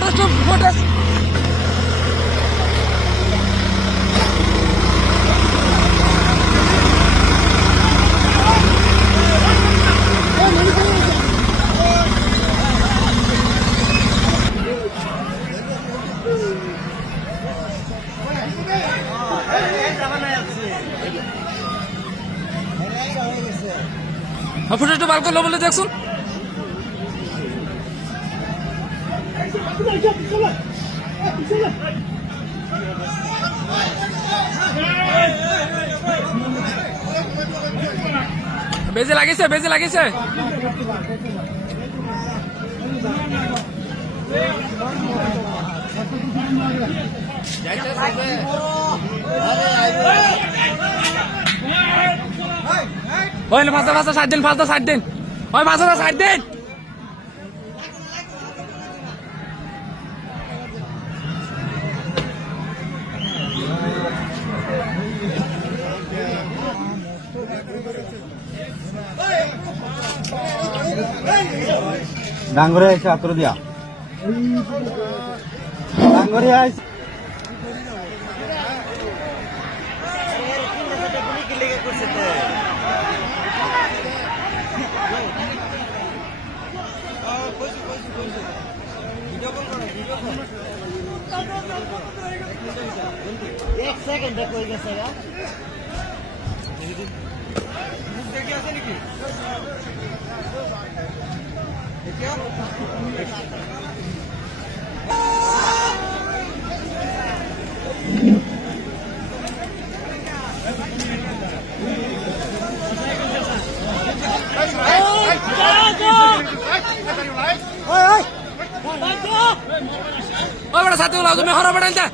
photo ফুটেজটা বার করলো বলে দেখছুন বেজে লাগিয়েছে ওই ফাঁসা সাইড দিন ওই ফাঁসা সাইড দিন ডাঙ্গরে এসে আতর দিয়া ডাঙ্গরে আইছে एक सेकंड देखो ये सगा देखिए ऐसे लिखी देखिए ওই বড় সাথে লাও তুমি হরা বড়াইতা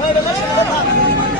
Hey,